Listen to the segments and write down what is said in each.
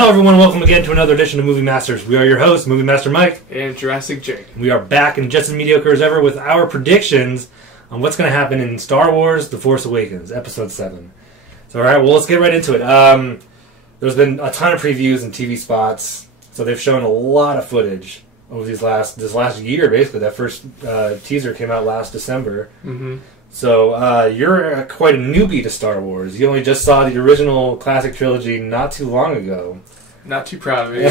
Hello everyone, welcome again to another edition of Movie Masters. We are your hosts, Movie Master Mike. And Jurassic Jake. We are back and just as mediocre as ever with our predictions on what's going to happen in Star Wars The Force Awakens, Episode 7. So alright, well let's get right into it. There's been a ton of previews and TV spots, so they've shown a lot of footage over this last year, basically. That first teaser came out last December. Mm-hmm. So you're quite a newbie to Star Wars. You only just saw the original classic trilogy not too long ago. Not too proud of it.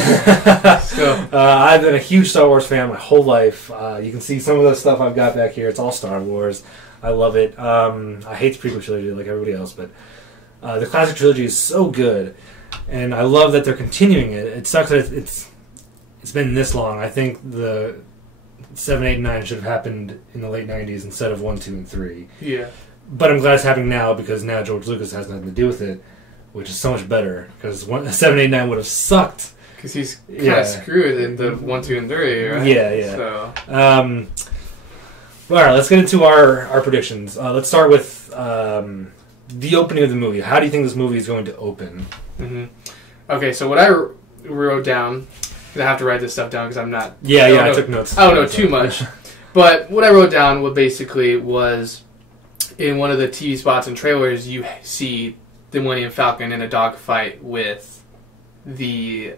So I've been a huge Star Wars fan my whole life. You can see some of the stuff I've got back here. It's all Star Wars. I love it. I hate the prequel trilogy like everybody else, but the classic trilogy is so good, and I love that they're continuing it. It sucks that it's been this long. I think the 7, 8, and 9 should have happened in the late 90s instead of 1, 2, and 3. Yeah. But I'm glad it's happening now because now George Lucas has nothing to do with it, which is so much better. Because 7, 8, 9 would have sucked. Because he's kind of screwed in the 1, 2, and 3, right? Yeah. So. All right, let's get into our predictions. Let's start with the opening of the movie. How do you think this movie is going to open? Mm-hmm. Okay, so what I wrote down... I have to write this stuff down because I'm not... I took notes. I don't know too much. But what I wrote down was in one of the TV spots and trailers, you see the Millennium Falcon in a dogfight with the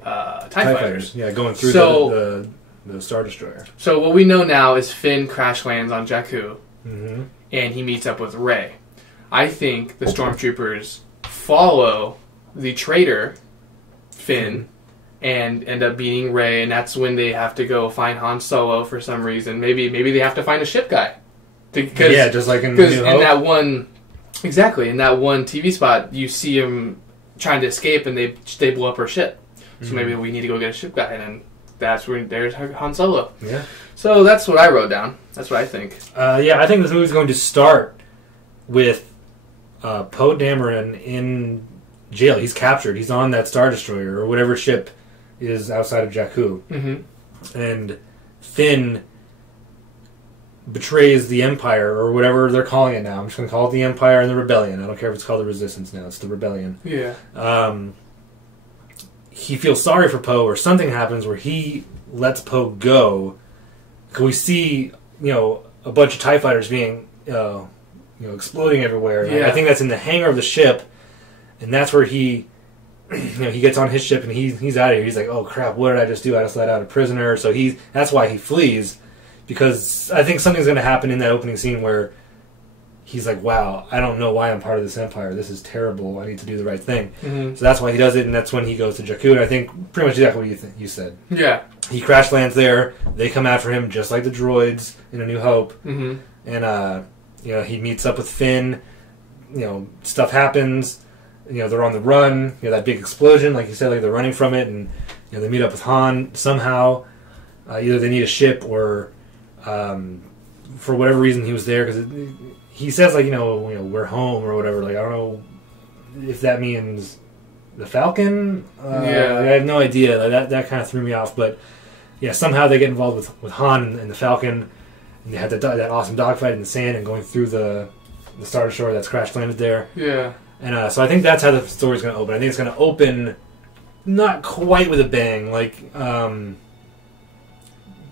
TIE Fighters. Yeah, going through the Star Destroyer. So what we know now is Finn crash lands on Jakku, mm-hmm. and he meets up with Rey. I think the Stormtroopers follow the traitor, Finn, and end up beating Rey, and that's when they have to go find Han Solo for some reason. Maybe they have to find a ship guy. Just like in New Hope. in that one TV spot, you see him trying to escape, and they blow up her ship. So mm-hmm. maybe we need to go get a ship guy, and then that's where there's Han Solo. Yeah. So that's what I wrote down. That's what I think. I think this movie's going to start with Poe Dameron in jail. He's captured. He's on that Star Destroyer or whatever ship is outside of Jakku. Mm-hmm. And Finn betrays the Empire, or whatever they're calling it now. I'm just going to call it the Empire and the Rebellion. I don't care if it's called the Resistance now. It's the Rebellion. Yeah. He feels sorry for Poe, or something happens where he lets Poe go. Because we see, a bunch of TIE fighters being, exploding everywhere. Yeah. I think that's in the hangar of the ship, and that's where he gets on his ship and he's out of here. He's like, oh crap, what did I just do? I just let out a prisoner. So that's why he flees, because I think something's going to happen in that opening scene where he's like, wow, I don't know why I'm part of this empire. This is terrible. I need to do the right thing. Mm-hmm. So that's why he does it, and that's when he goes to Jakku. And I think pretty much exactly what you said. Yeah. He crash lands there. They come after him just like the droids in A New Hope. Mm-hmm. And he meets up with Finn. Stuff happens. They're on the run. That big explosion, like you said, like they're running from it, and they meet up with Han somehow. Either they need a ship, or for whatever reason he was there, because he says like we're home or whatever. Like I don't know if that means the Falcon. I have no idea. That kind of threw me off. But yeah, somehow they get involved with Han and the Falcon, and they had that awesome dogfight in the sand and going through the Star Destroyer that's crash landed there. Yeah. And so I think that's how the story's going to open. I think it's going to open not quite with a bang, like,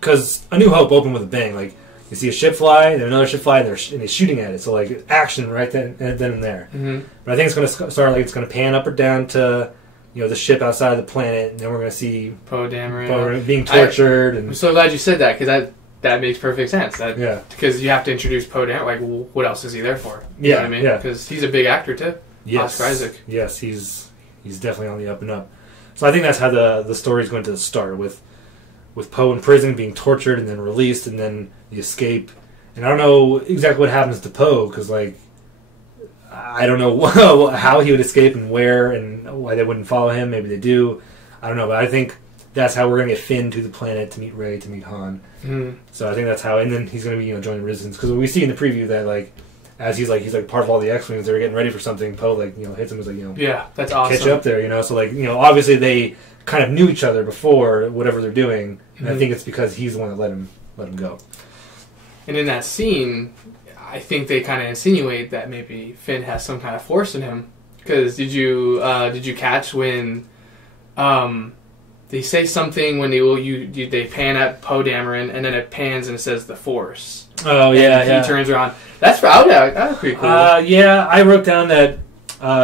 because A New Hope opened with a bang. Like, you see a ship fly, then another ship fly, and they're shooting at it. So, like, action right then and there. Mm-hmm. But I think it's going to start, like, it's going to pan up or down to, the ship outside of the planet, and then we're going to see Poe Dameron being tortured. I'm so glad you said that, because that makes perfect sense. Yeah. Because you have to introduce Poe Dameron. Like, what else is he there for? You know what I mean? Yeah. Because he's a big actor, too. Yes. Oscar Isaac. Yes, he's definitely on the up and up. So I think that's how the story is going to start, with Poe in prison being tortured and then released, and then the escape. And I don't know exactly what happens to Poe, because like I don't know how he would escape and where, and why they wouldn't follow him. Maybe they do. I don't know, but I think that's how we're going to get Finn to the planet to meet Rey, to meet Han. Mm. So I think that's how, and then he's going to be join the Resistance, because we see in the preview that like, as he's part of all the X-Wings, they were getting ready for something. Poe hits him, was like, yeah, that's awesome. Catch up there, So like, obviously they kind of knew each other before whatever they're doing, and I think it's because he's the one that let him go. And in that scene, I think they kind of insinuate that maybe Finn has some kind of force in him. Because did you catch when they say something when they pan at Poe Dameron, and then it pans and it says the Force. Oh yeah, and he turns around. That's pretty cool. Yeah, I wrote down that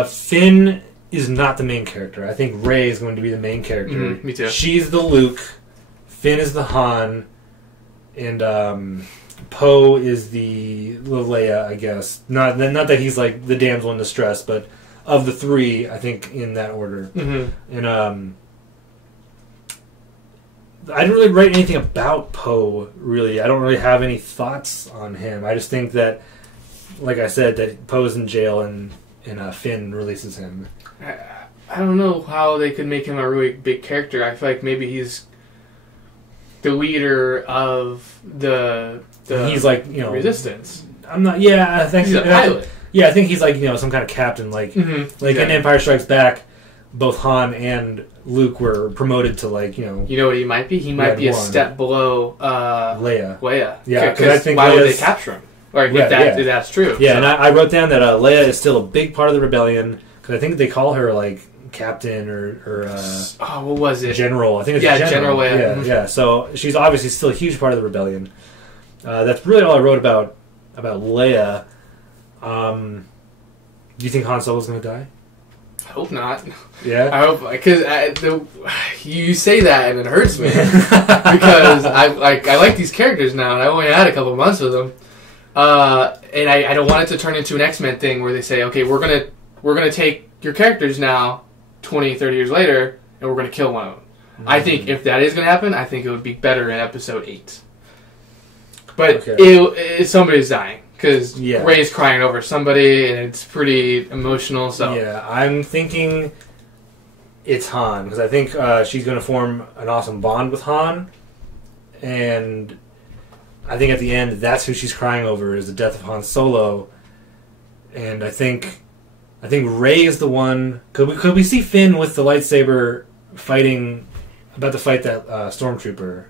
Finn is not the main character. I think Rey is going to be the main character. Me too. She's the Luke, Finn is the Han, and Poe is the Leia, I guess. Not that he's like the damsel in distress, but of the three, I think in that order. And I didn't really write anything about Poe, really. I don't really have any thoughts on him. I just think that, like I said, that Poe's in jail and Finn releases him. I don't know how they could make him a really big character. I feel like maybe he's the leader of the he's like, you know, resistance. I'm not. Yeah, I think he's a pilot. Yeah, I think he's like, you know, some kind of captain. Like in Empire Strikes Back, both Han and Luke were promoted to, like, you know. You know what he might be? He might be a step below Leia. Yeah, because I think why would they capture him? Or if that's true. Yeah, so. And I wrote down that Leia is still a big part of the rebellion, because I think they call her like captain or what was it? General. I think it's General Leia. Yeah. So she's obviously still a huge part of the rebellion. That's really all I wrote about Leia. Do you think Han Solo's going to die? I hope not. Yeah? I hope, because you say that and it hurts me. Because I like these characters now, and I only had a couple months with them. And I don't want it to turn into an X-Men thing where they say, okay, we're gonna take your characters now 20, 30 years later, and we're gonna kill one of them. I think if that is gonna happen, I think it would be better in episode 8. But somebody's dying. Because Rey's crying over somebody, and it's pretty emotional. So yeah, I'm thinking it's Han, because I think she's going to form an awesome bond with Han, and I think at the end that's who she's crying over, is the death of Han Solo. And I think Rey is the one. Could we see Finn with the lightsaber about to fight that stormtrooper?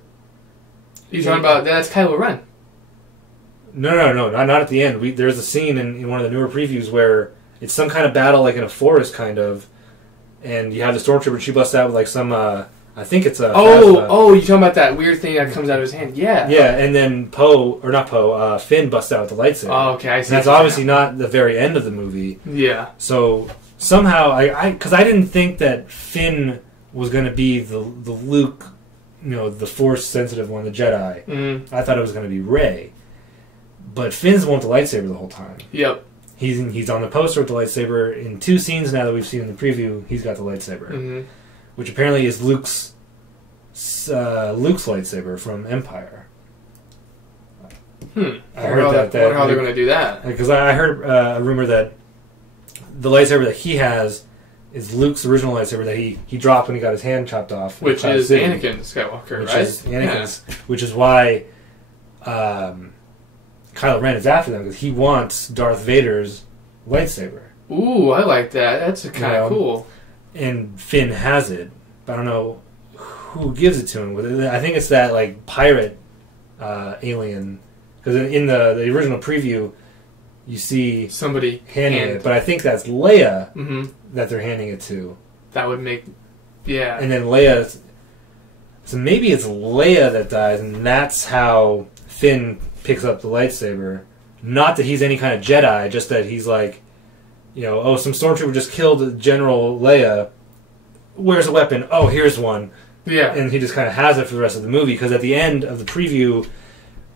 You're talking about that's Kylo Ren. No, not at the end. There's a scene in one of the newer previews where it's some kind of battle, like in a forest, kind of, and you have the stormtrooper, and she busts out with like some, I think it's a... you're talking about that weird thing that comes out of his hand. Yeah. Yeah, and then Finn busts out with the lightsaber. Oh, okay, I see. And that's obviously not the very end of the movie. Yeah. So, somehow, because I didn't think that Finn was going to be the Luke, you know, the Force-sensitive one, the Jedi. Mm-hmm. I thought it was going to be Rey. But Finn's the one with the lightsaber the whole time. Yep. He's on the poster with the lightsaber. In 2 scenes now that we've seen in the preview, he's got the lightsaber. Mm-hmm. Which apparently is Luke's lightsaber from Empire. I heard how they're going to do that. Because I heard a rumor that the lightsaber that he has is Luke's original lightsaber that he dropped when he got his hand chopped off. Which is Anakin Skywalker, which right? Is Anakin's, which is why... Kylo Ren is after them, because he wants Darth Vader's lightsaber. Ooh, I like that. That's kind of cool. And Finn has it, but I don't know who gives it to him. I think it's that like pirate alien, because in the original preview, you see somebody handing it, but I think that's Leia that they're handing it to. That would make, yeah. And then Leia, so maybe it's Leia that dies, and that's how Finn picks up the lightsaber. Not that he's any kind of Jedi, just that he's like, you know, some stormtrooper just killed General Leia. Where's a weapon? Oh, here's one. Yeah. And he just kind of has it for the rest of the movie, because at the end of the preview,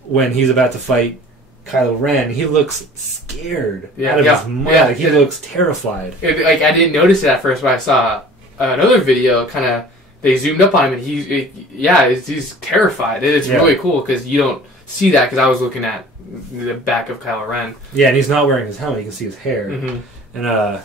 when he's about to fight Kylo Ren, he looks scared out of his mind. Yeah, like, he looks terrified. I didn't notice it at first, but I saw another video, kind of, they zoomed up on him, and he's terrified. It's really cool, because you don't see that, because I was looking at the back of Kylo Ren. Yeah, and he's not wearing his helmet. You can see his hair. Mm-hmm. And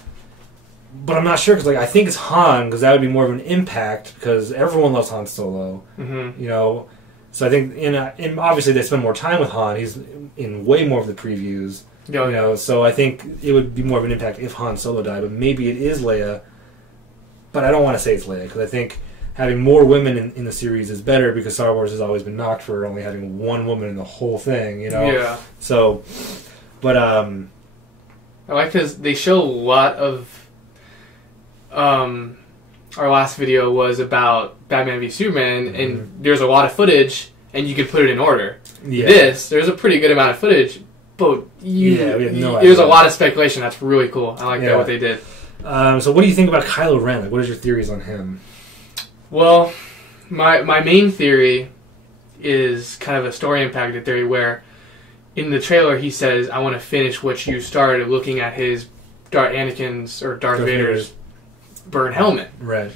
but I'm not sure, because I think it's Han, because that would be more of an impact, because everyone loves Han Solo. Mm-hmm. You know, so I think in obviously they spend more time with Han. He's in way more of the previews. Oh, you know, so I think it would be more of an impact if Han Solo died. But maybe it is Leia. But I don't want to say it's Leia, because I think having more women in the series is better, because Star Wars has always been knocked for only having one woman in the whole thing, you know? Yeah. So, but, I like because they show a lot of, our last video was about Batman v Superman, and there's a lot of footage, and you can put it in order. Yeah. There's a pretty good amount of footage, but we have no idea. There's a lot of speculation. That's really cool. I like that what they did. So what do you think about Kylo Ren? Like, what is your theories on him? Well, my main theory is kind of a story impacted theory where in the trailer he says, I want to finish what you started, looking at his Darth Vader's burn helmet. Right.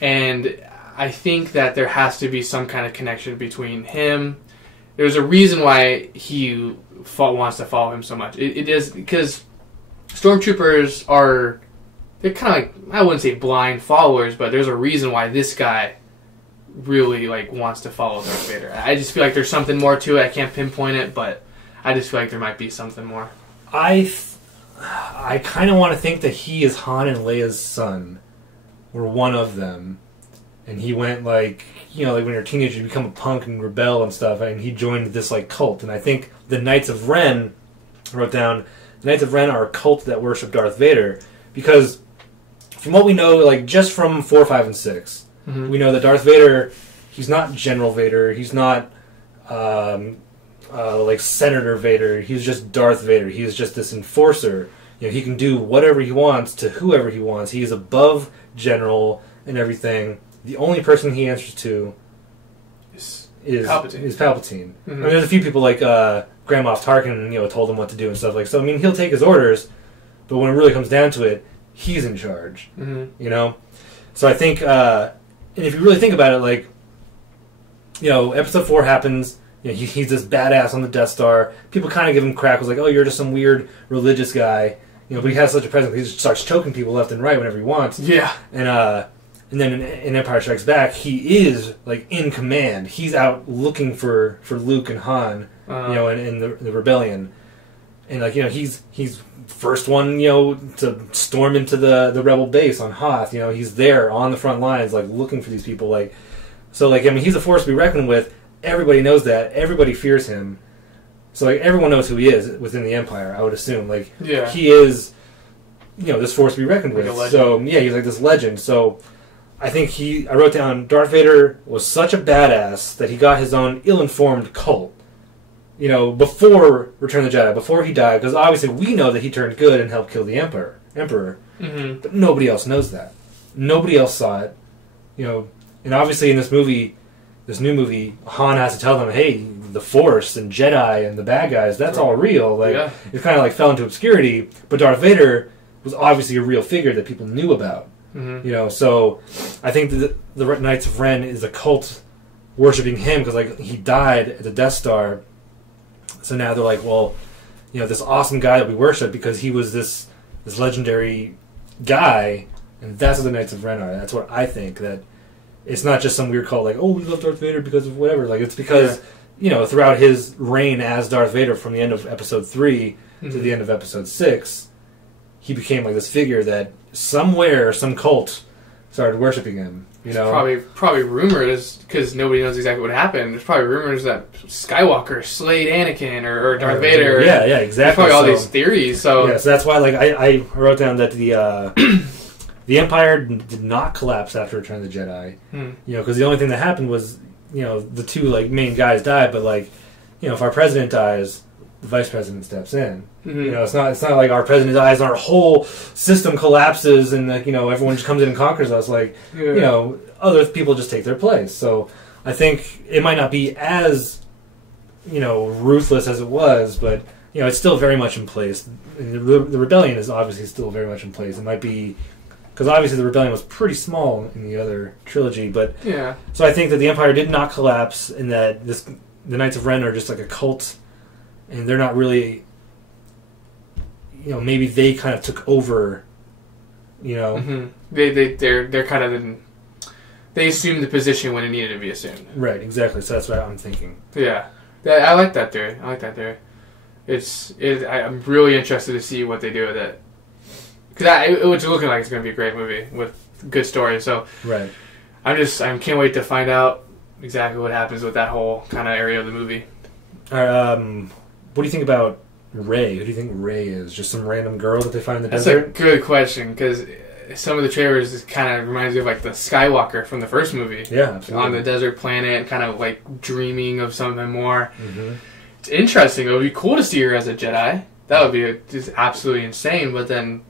And I think that there has to be some kind of connection between him. There's a reason why he wants to follow him so much. It is because stormtroopers they're kind of like, I wouldn't say blind followers, but there's a reason why this guy really wants to follow Darth Vader. I just feel like there's something more to it. I can't pinpoint it, but I just feel like there might be something more. I kind of want to think that he is Han and Leia's son, or one of them, and he went when you're a teenager you become a punk and rebel and stuff, and he joined this cult. And I think the Knights of Ren, I wrote down, the Knights of Ren are a cult that worship Darth Vader, because from what we know, just from 4, 5, and 6, we know that Darth Vader, he's not General Vader, he's not Senator Vader, he's just Darth Vader. He's just this enforcer. He can do whatever he wants to whoever he wants. He's above General and everything. The only person he answers to is Palpatine. I mean, there's a few people like Grand Moff Tarkin, told him what to do and stuff so. I mean, he'll take his orders, but when it really comes down to it, he's in charge. So I think, and if you really think about it, Episode 4 happens. He's this badass on the Death Star. People kind of give him crap. It was oh, you're just some weird religious guy. But he has such a presence. He just starts choking people left and right whenever he wants. Yeah. And then in Empire Strikes Back, he is in command. He's out looking for Luke and Han, in the rebellion. And he's first one, to storm into the rebel base on Hoth. He's there on the front lines, looking for these people. So I mean, he's a force to be reckoned with. Everybody knows that. Everybody fears him. So everyone knows who he is within the Empire, I would assume. He is, this force to be reckoned with. So he's this legend. So I think I wrote down, Darth Vader was such a badass that he got his own ill-informed cult. Before Return of the Jedi, before he died, because obviously we know that he turned good and helped kill the Emperor. But nobody else knows that. Nobody else saw it. And obviously in this new movie, Han has to tell them, hey, the Force and Jedi and the bad guys, that's all real. It kind of fell into obscurity, but Darth Vader was obviously a real figure that people knew about. So I think that the Knights of Ren is a cult worshipping him because he died at the Death Star. So now they're well, this awesome guy that we worship because he was this legendary guy, and that's what the Knights of Ren are. That's what I think, that it's not just some weird cult oh, we love Darth Vader because of whatever. It's because, throughout his reign as Darth Vader from the end of Episode 3 to the end of Episode 6, he became this figure that somewhere, some cult started worshipping him. Probably rumors, because nobody knows exactly what happened. There's probably rumors that Skywalker slayed Anakin or Darth Vader. Yeah, exactly. There's probably all these theories. So that's why I wrote down that the Empire did not collapse after Return of the Jedi. Because the only thing that happened was the two main guys died, but if our president dies, the vice president steps in. It's not like our president dies and our whole system collapses and everyone just comes in and conquers us. Other people just take their place. So I think it might not be as ruthless as it was, but it's still very much in place. The rebellion is obviously still very much in place. It might be because obviously the rebellion was pretty small in the other trilogy, but so I think that the Empire did not collapse, and that the Knights of Ren are just a cult. And they're not really, maybe they kind of took over, They're kind of they assumed the position when it needed to be assumed. Right, exactly. So that's what I'm thinking. Yeah. I like that theory. I'm really interested to see what they do with it. Because it's looking like it's going to be a great movie with good story. So right. I can't wait to find out exactly what happens with that whole kind of area of the movie. What do you think about Rey? Who do you think Rey is? Just some random girl that they find in the desert? That's a good question, because some of the trailers kind of reminds me of like the Skywalker from the first movie. Yeah, absolutely. On the desert planet, kind of like dreaming of something more. Mm-hmm. It's interesting. It would be cool to see her as a Jedi. That would be just absolutely insane. But then,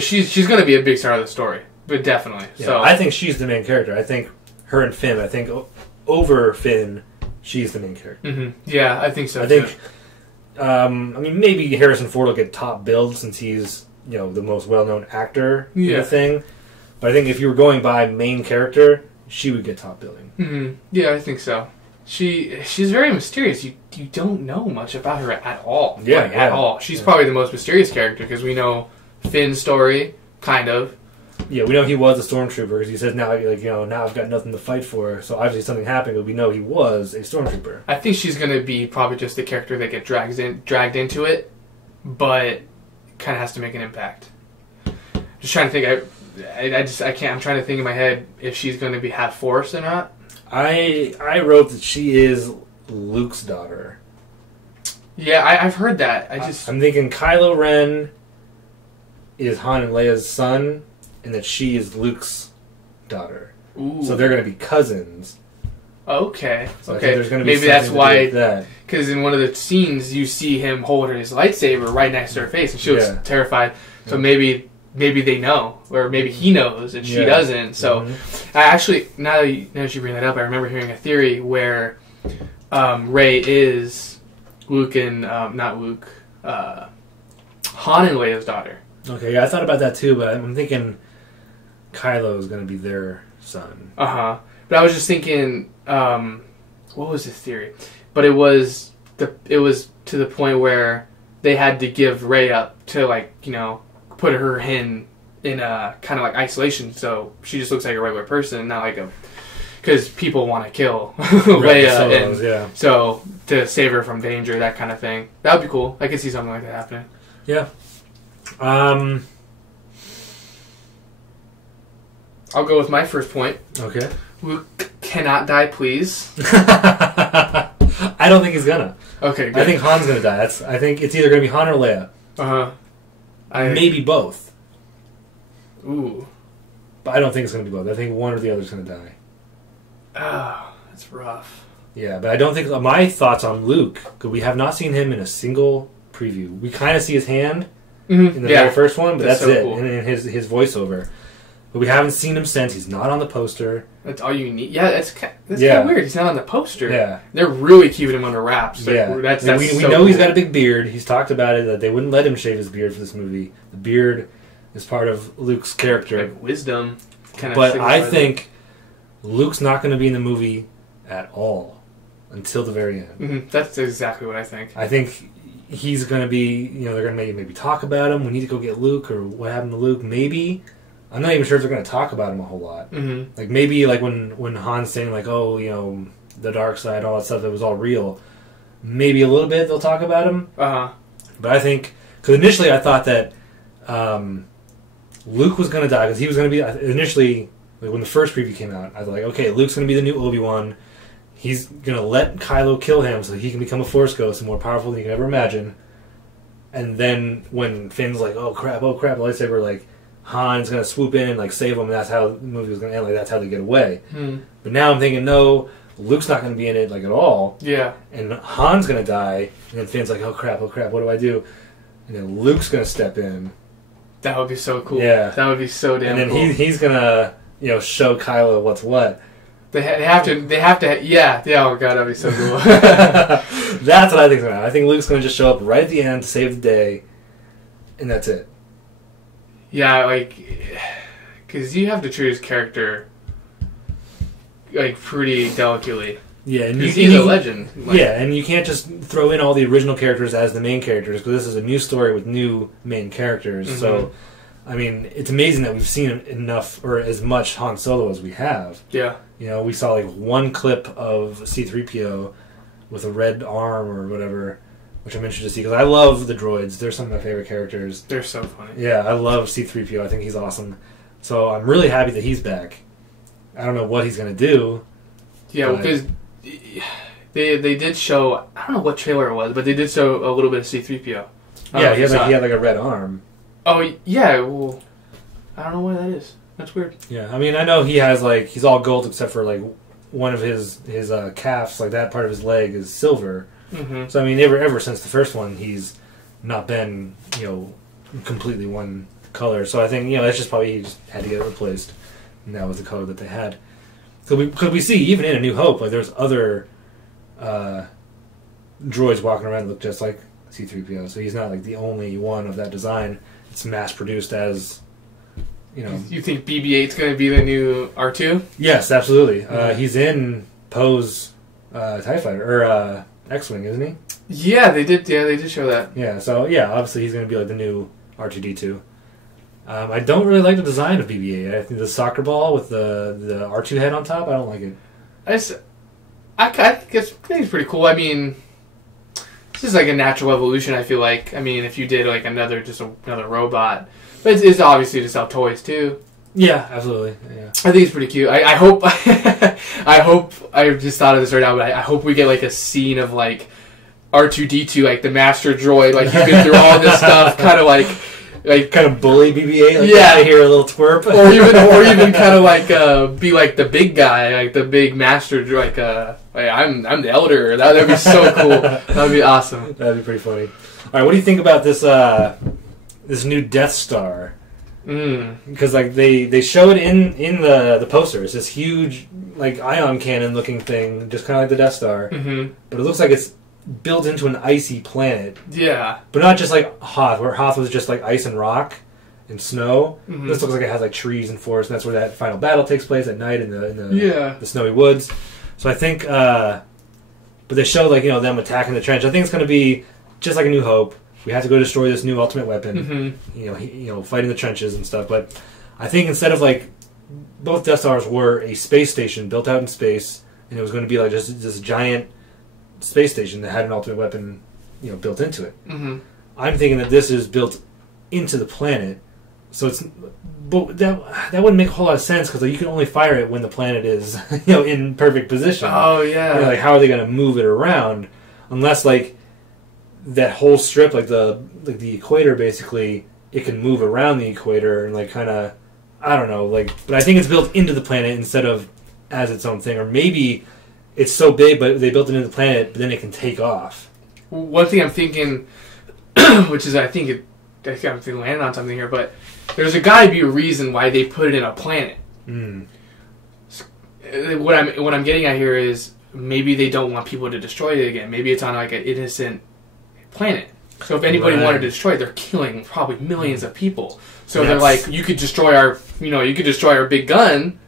she's going to be a big star of the story. But definitely. Yeah, so I think she's the main character. I think her and Finn. I think over Finn, she's the main character. Mm-hmm. Yeah, I think so. I think. I mean, maybe Harrison Ford will get top billed since he's the most well-known actor in the thing. But I think if you were going by main character, she would get top billing. Mm-hmm. Yeah, I think so. She's very mysterious. You don't know much about her at all. Yeah, at all. She's probably the most mysterious character because we know Finn's story, kind of. Yeah, we know he was a stormtrooper because he says now, now I've got nothing to fight for. So obviously something happened, but we know he was a stormtrooper. I think she's going to be probably just the character that gets dragged into it, but kind of has to make an impact. Just trying to think. I can't. I'm trying to think in my head if she's going to have Force or not. I wrote that she is Luke's daughter. Yeah, I've heard that. I'm thinking Kylo Ren is Han and Leia's son, and that she is Luke's daughter. Ooh. So they're going to be cousins. Okay. So okay. There's going to be maybe that's why. That. Because in one of the scenes, you see him hold his lightsaber right next to her face, and she was terrified. So maybe they know, or maybe he knows and she doesn't. So, I actually now that you bring that up, I remember hearing a theory where Rey is Luke and not Luke, Han and Leia's daughter. Okay, yeah, I thought about that too, but I'm thinking Kylo is going to be their son. But I was just thinking, what was his theory? But it was to the point where they had to give Rey up to put her in a kind of like isolation, so she just looks like a regular person, not like because people want to kill Leia, so to save her from danger, that kind of thing. That would be cool. I could see something like that happening. Yeah. I'll go with my first point. Okay. Luke cannot die, please. I don't think he's gonna. Okay, good. I think Han's gonna die. I think it's either gonna be Han or Leia. Maybe both. Ooh. But I don't think it's gonna be both. I think one or the other is gonna die. Oh, that's rough. Yeah, but I don't think... My thoughts on Luke, because we have not seen him in a single preview. We kind of see his hand in the very first one, but that's so it. Cool. And his voiceover. But we haven't seen him since. He's not on the poster. That's all you need. Yeah, that's kind of weird. He's not on the poster. Yeah. They're really keeping him under wraps. We know he's got a big beard. He's talked about it, that they wouldn't let him shave his beard for this movie. The beard is part of Luke's character. Like wisdom. But I think Luke's not going to be in the movie at all until the very end. Mm-hmm. That's exactly what I think. I think he's going to be, they're going to maybe talk about him. We need to go get Luke, or what happened to Luke. Maybe. I'm not even sure if they're going to talk about him a whole lot. Mm-hmm. Like maybe when Han's saying the dark side, all that stuff, that was all real. Maybe a little bit they'll talk about him. But I think, because initially I thought that Luke was going to die, because he was going to be initially, when the first preview came out, I was like, okay, Luke's going to be the new Obi-Wan. He's going to let Kylo kill him so he can become a Force ghost and more powerful than you can ever imagine. And then when Finn's like, oh crap, the lightsaber, Han's going to swoop in and save him, and that's how the movie was going to end. That's how they get away. But now I'm thinking, no, Luke's not going to be in it at all. Yeah. And Han's going to die, and then Finn's like, oh crap, what do I do? And then Luke's going to step in. That would be so cool. Yeah. That would be so damn cool. And then he's going to show Kylo what's what. They have to, yeah, oh god, that'd be so cool. That's what I think is going to happen. I think Luke's going to just show up right at the end to save the day, and that's it. Yeah, because you have to treat his character, pretty delicately. Yeah, and he's a legend. And you can't just throw in all the original characters as the main characters, because this is a new story with new main characters. Mm-hmm. So, I mean, it's amazing that we've seen enough, or as much Han Solo as we have. Yeah. We saw one clip of C-3PO with a red arm or whatever, which I'm interested to see, because I love the droids. They're some of my favorite characters. They're so funny. Yeah, I love C-3PO. I think he's awesome. So I'm really happy that he's back. I don't know what he's going to do. Yeah, because they did show, I don't know what trailer it was, but they did show a little bit of C-3PO. Yeah, he had a red arm. Oh yeah, well, I don't know what that is. That's weird. Yeah, I mean, I know he has like he's all gold except for like one of his calves, like that part of his leg is silver. Mm-hmm. So I mean, ever since the first one, he's not been completely one color. So I think that's just probably he just had to get it replaced, and that was the color that they had. Could we see even in A New Hope, like there's other droids walking around that look just like C-3PO. So he's not like the only one of that design. It's mass produced as. You think BB-8's going to be the new R2? Yes, absolutely. He's in Poe's TIE Fighter or X-wing, isn't he? Yeah, they did. Yeah, they did show that. Yeah. So obviously he's going to be like the new R2D2. I don't really like the design of BB-8. I think the soccer ball with the R2 head on top. I don't like it. I think it's pretty cool. I mean, this is like a natural evolution. I feel like. I mean, if you did like another robot. But it's obviously to sell toys too. Yeah, absolutely. Yeah. I think it's pretty cute. I hope. I hope. I just thought of this right now, but I hope we get like a scene of like R2D2, like the master droid, like he's been through all this stuff, kind of like kind of bully BB-8. Like, yeah, I hear a little twerp, or even kind of like be like the big guy, like the big master, like I'm the elder. That'd be so cool. That'd be awesome. That'd be pretty funny. All right, what do you think about this? This new Death Star, because like they showed in the poster, it's this huge like ion cannon looking thing, just kind of like the Death Star, but it looks like it's built into an icy planet. Yeah, but not just like Hoth, where Hoth was just like ice and rock and snow. This looks like it has like trees and forest, and that's where that final battle takes place at night in the snowy woods. So I think, but they showed like them attacking the trench. I think it's going to be just like A New Hope. We have to go destroy this new ultimate weapon, fighting the trenches and stuff. But I think instead of like both Death Stars were a space station built out in space, and it was going to be like just this giant space station that had an ultimate weapon, built into it. I'm thinking that this is built into the planet, so but that wouldn't make a whole lot of sense because you can only fire it when the planet is in perfect position. Oh yeah, like how are they going to move it around unless like. That whole strip, like the equator, basically, it can move around the equator and like kind of, I don't know, like. But I think it's built into the planet instead of as its own thing, or maybe it's so big, but they built it into the planet, but then it can take off. One thing I'm thinking, which is I think I'm landing on something here, but there's got to be a reason why they put it in a planet. What I'm getting at here is maybe they don't want people to destroy it again. Maybe it's on like an innocent planet. So if anybody wanted to destroy it, they're killing probably millions of people. So they're like, you could destroy our big gun,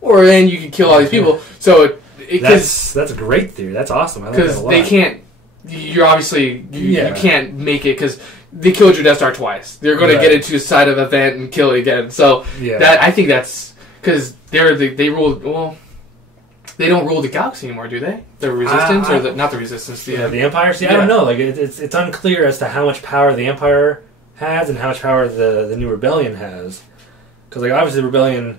or then you could kill all these people. So that's a great theory. That's awesome. Because they can't. You're obviously you can't make it because they killed your Death Star twice. They're going to get into a side of event and kill it again. So that I think that's because they ruled well. They don't rule the galaxy anymore, do they? The Resistance, or not the Resistance? The Empire? See, I don't know. Like it's unclear as to how much power the Empire has and how much power the New Rebellion has. Because like obviously the Rebellion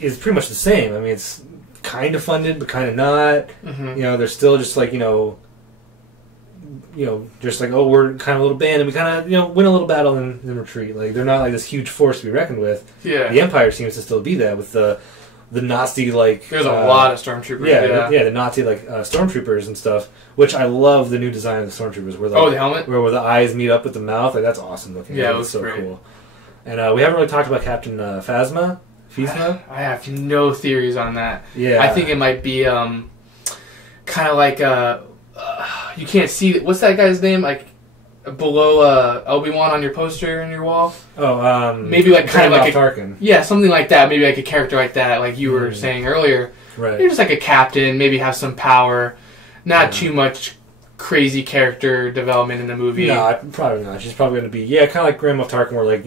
is pretty much the same. I mean, it's kind of funded, but kind of not. They're still just like just like we're kind of a little band and we kind of win a little battle and then retreat. Like they're not like this huge force to be reckoned with. Yeah, the Empire seems to still be that with the Nazi like there's a lot of stormtroopers. The Nazi like stormtroopers and stuff. Which I love the new design of the stormtroopers. Where the helmet, where the eyes meet up with the mouth. Like that's awesome looking. Yeah, it looks so great. Cool. And we haven't really talked about Captain Phasma. I have no theories on that. Yeah, I think it might be kind of like you can't see what's that guy's name like. Below Obi-Wan on your poster in your wall. Maybe like kind of like Tarkin. Yeah, something like that. Maybe like a character like that, like you were saying earlier. Right. Maybe just like a captain. Maybe have some power. Not too much crazy character development in the movie. No, probably not. She's probably going to be kind of like Grand Moff Tarkin, where like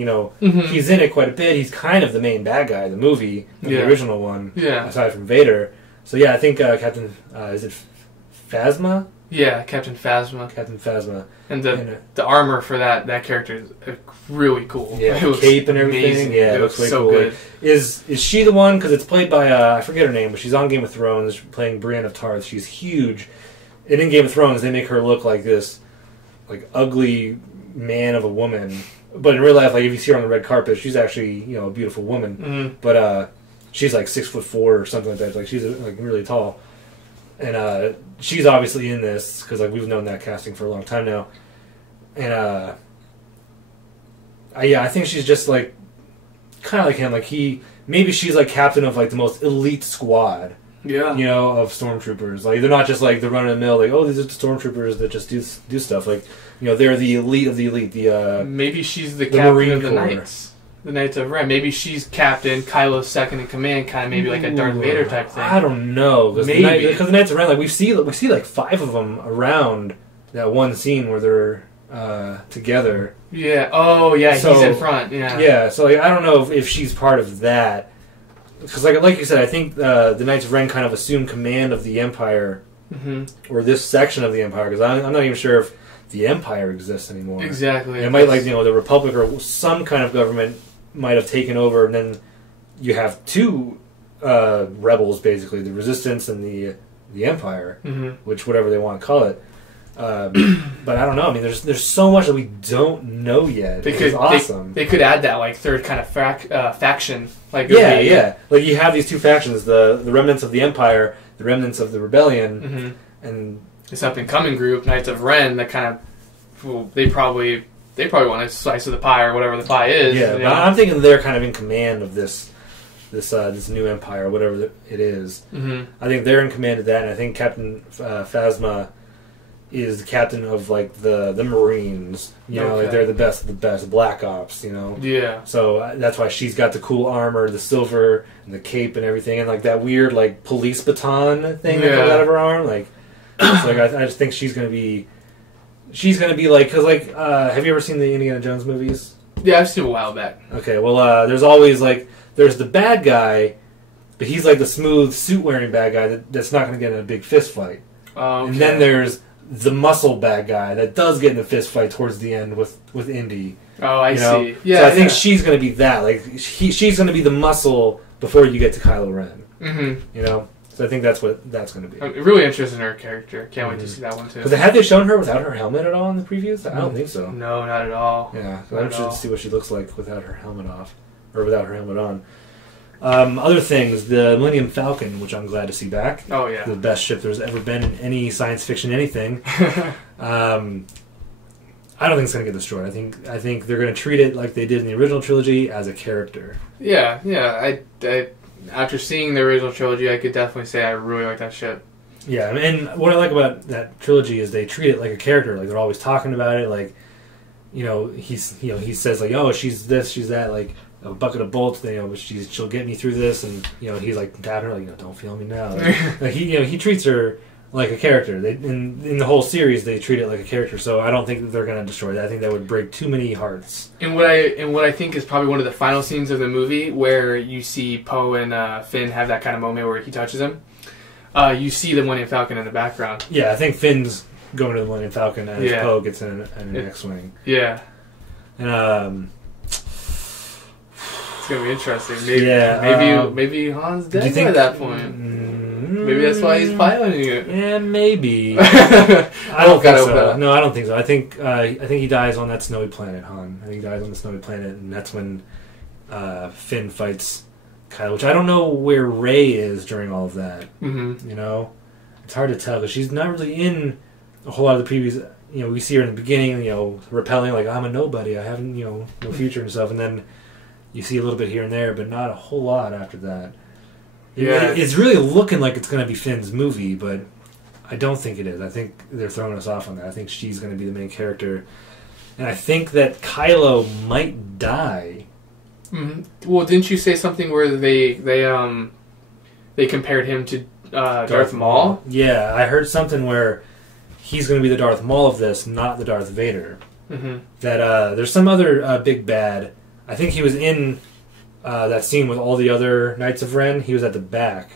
he's in it quite a bit. He's kind of the main bad guy in the movie, the original one. Yeah. Aside from Vader. So I think Captain is it Phasma? Yeah, Captain Phasma. Captain Phasma. And the armor for that character is really cool. Yeah, the cape and everything. Amazing. Yeah, it looks way so cool. good. Is she the one? Because it's played by I forget her name, but she's on Game of Thrones playing Brienne of Tarth. She's huge. And in Game of Thrones, they make her look like this, like ugly man of a woman. But in real life, like if you see her on the red carpet, she's actually a beautiful woman. Mm-hmm. But she's like 6'4" or something like that. Like she's like really tall, and she's obviously in this because like we've known that casting for a long time now. And I think she's just like kind of like him. Like maybe she's like captain of like the most elite squad. Yeah. Of stormtroopers. Like they're not just like the run of the mill. Like these are the stormtroopers that just do stuff. Like they're the elite of the elite. Maybe she's the captain Marine of the Corps. Knights. The Knights of Ren. Maybe she's captain, Kylo's second in command, kind of maybe like a Darth Vader type thing. I don't know. Maybe. Because the Knights of Ren, like we see like 5 of them around that one scene where they're together. Yeah. Oh, yeah. So, he's in front. Yeah. Yeah. So like, I don't know if she's part of that. Because like you said, I think the Knights of Ren kind of assume command of the Empire, or this section of the Empire. Because I'm not even sure if the Empire exists anymore. Exactly. It might like the Republic or some kind of government might have taken over, and then you have 2 rebels, basically the Resistance and the Empire, which whatever they want to call it. But I don't know. I mean, there's so much that we don't know yet. It's awesome. They could add that like third kind of faction. Like yeah. Like you have these 2 factions: the remnants of the Empire, the remnants of the Rebellion, and this up and coming group, Knights of Ren. That kind of they probably want a slice of the pie or whatever the pie is. Yeah, but I'm thinking they're kind of in command of this new empire, whatever it is. I think they're in command of that, and I think Captain Phasma is the captain of like the Marines. Like they're the best of the best, Black Ops. Yeah. So that's why she's got the cool armor, the silver, and the cape and everything, and like that weird like police baton thing that comes out of her arm. Like, I just think she's gonna be like, because like, have you ever seen the Indiana Jones movies? Yeah, I've seen a while back. Okay, well, there's always like there's the bad guy, but he's like the smooth suit wearing bad guy that's not gonna get in a big fist fight. Okay. And then there's the muscle bad guy that does get in a fist fight towards the end with Indy. Oh, I see. Yeah, so I think she's going to be that. Like she's going to be the muscle before you get to Kylo Ren. So I think that's what that's going to be. I'm really interested in her character. Can't wait to see that one too. But have they shown her without her helmet at all in the previews? I don't think so. No, not at all. Yeah, so I'm interested to see what she looks like without her helmet off, or without her helmet on. Other things, the Millennium Falcon, which I'm glad to see back. Oh yeah, the best ship there's ever been in any science fiction anything. I don't think it's going to get destroyed. I think they're going to treat it like they did in the original trilogy, as a character. Yeah. I after seeing the original trilogy, I could definitely say I really like that ship. Yeah, and what I like about that trilogy is they treat it like a character. Like they're always talking about it. Like, he says like, oh, she's this, she's that. Like, a bucket of bolts, but she'll get me through this, and he's like tapping her like, don't feel me now. Like he treats her like a character. In the whole series they treat it like a character. So I don't think that they're going to destroy that. I think that would break too many hearts. And what I think is probably one of the final scenes of the movie, where you see Poe and Finn have that kind of moment where he touches him. You see the Millennium Falcon in the background. Yeah, I think Finn's going to the Millennium Falcon as Poe gets in an X-wing. Yeah, and it's gonna be interesting. Maybe Han's dead by that point. Maybe that's why he's piloting it. Yeah, maybe. I don't think so. No, I don't think so. I think he dies on that snowy planet, Han. I think he dies on the snowy planet, and that's when Finn fights Kylo. Which I don't know where Rey is during all of that. It's hard to tell because she's not really in a whole lot of the previous. We see her in the beginning, repelling like, I'm a nobody. I have no future and stuff, and then you see a little bit here and there, but not a whole lot after that. Yeah, it's really looking like it's going to be Finn's movie, but I don't think it is. I think they're throwing us off on that. I think she's going to be the main character, and I think that Kylo might die. Mm-hmm. Well, didn't you say something where they compared him to Darth Maul? Yeah, I heard something where he's going to be the Darth Maul of this, not the Darth Vader. Mm-hmm. That there's some other big bad. I think he was in that scene with all the other Knights of Ren. He was at the back,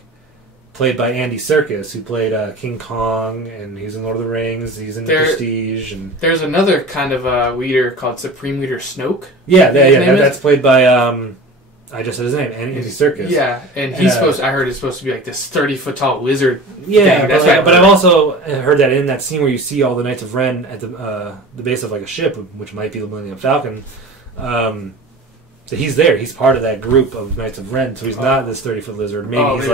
played by Andy Serkis, who played King Kong, and he's in Lord of the Rings. He's in Prestige. And there's another kind of leader called Supreme Leader Snoke. That's played by I just said his name, Andy Serkis. Yeah, and he's I heard it's supposed to be like this 30-foot tall wizard. Yeah, thing. That's right. But I've also heard that in that scene where you see all the Knights of Ren at the base of like a ship, which might be the Millennium Falcon. So he's there. He's part of that group of Knights of Ren. So he's not this 30-foot lizard. Maybe he's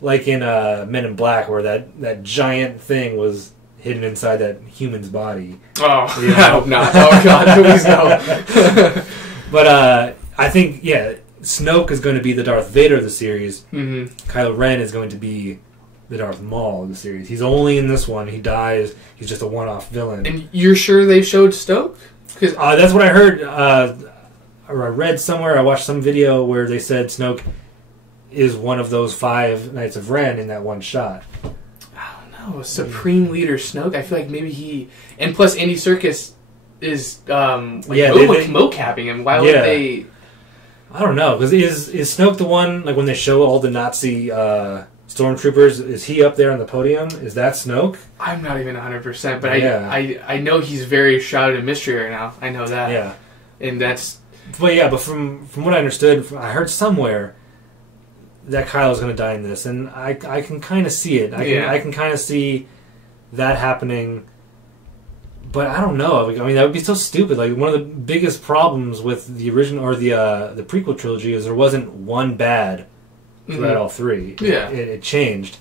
like in Men in Black, where that giant thing was hidden inside that human's body. Oh, you know? I hope not. Oh God, please no. But I think Snoke is going to be the Darth Vader of the series. Mm-hmm. Kylo Ren is going to be the Darth Maul of the series. He's only in this one. He dies. He's just a one-off villain. And you're sure they showed Snoke? Because that's what I heard. Or I read somewhere. I watched some video where they said Snoke is one of those 5 Knights of Ren in that one shot. I don't know. Supreme Leader Snoke. I feel like maybe he. And plus, Andy Serkis is mocapping him. Why would they? I don't know. Because is Snoke the one, like when they show all the Nazi stormtroopers, is he up there on the podium? Is that Snoke? I'm not even 100%, but I know he's very shrouded in mystery right now. I know that. Yeah. And that's... But from what I understood, I heard somewhere that Kylo's going to die in this, and I can kind of see it. I can kind of see that happening, but I don't know. I mean, that would be so stupid. Like, one of the biggest problems with the original or the prequel trilogy is there wasn't one bad throughout all 3. Yeah, it changed.